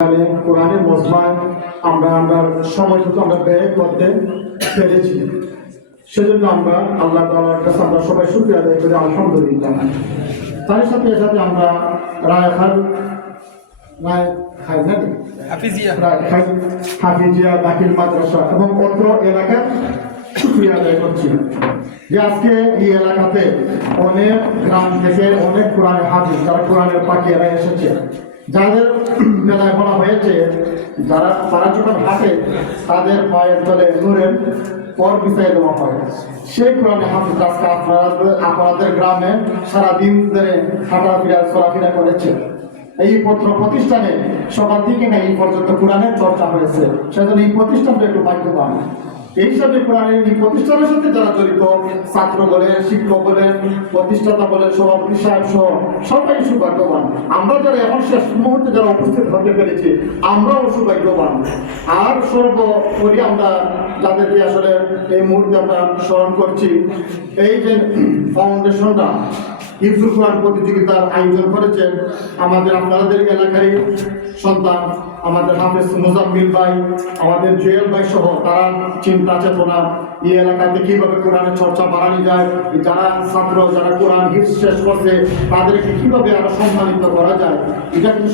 কোরআনের মজমায় আমরা সময় যত আমরা ব্যয় করতে পেরেছি, সেজন্য আমরা আল্লাহ তাআলার কাছে আমরা সবাই শুকরিয়া আদায় করি, আলহামদুলিল্লাহ। তার সাথে সাথে আমরা হাফিজিয়া দাখিল মাদ্রাসা এবং অত্র এলাকার শুকরিয়া আদায় করছি যে আজকে এই এলাকাতে অনেক গ্রাম থেকে অনেক কোরআনের হাফিজ, যারা কোরআনের পাখিরা এসেছে, যাদের বেলায় বলা হয়েছে তারা যখন হাঁটে তাদের পায়ের তলে নূরের পর বিছাই দেওয়া হয়। সেই কোরআনে হাফিজ আজকে আপনাদের গ্রামে সারাদিন ধরে হাঁটাফেরা চলাফেরা করেছে। এই প্রতিষ্ঠানে সকাল থেকে না এই পর্যন্ত কোরআনের চর্চা হয়েছে, সেজন্য এই প্রতিষ্ঠানটা একটু ভাগ্যবান। এই হিসাবে কোরআনের এই প্রতিষ্ঠানের সাথে যারা জড়িত, ছাত্র বলেন, শিক্ষক বলেন, প্রতিষ্ঠাতা বলেন, সভাপতি সাহেব সহ সবাই সৌভাগ্যবান। আমরা যারা এখন শেষ মুহূর্তে যারা উপস্থিত হতে পেরেছি, আমরাও সৌভাগ্যবান। আর সর্বোপরি আমরা যাদেরকে আসলে এই মুহূর্তে আমরা স্মরণ করছি, এই যে ফাউন্ডেশনটা হিফজুল কোরআন প্রতিযোগিতার আয়োজন করেছেন আমাদের আপনাদের এলাকারই সন্তান আমাদের হাফেজ মুজাম্মিল ভাই, আমাদের জুয়েল ভাই সহ, তারা চিন্তা চেতনা এই এলাকাতে কিভাবে কোরআনের চর্চা বাড়ানো যায়, যারা ছাত্র যারা কোরআন হিফজ শেষ করছে তাদেরকে কিভাবে আরো সম্মানিত করা যায়, এটা কিন্তু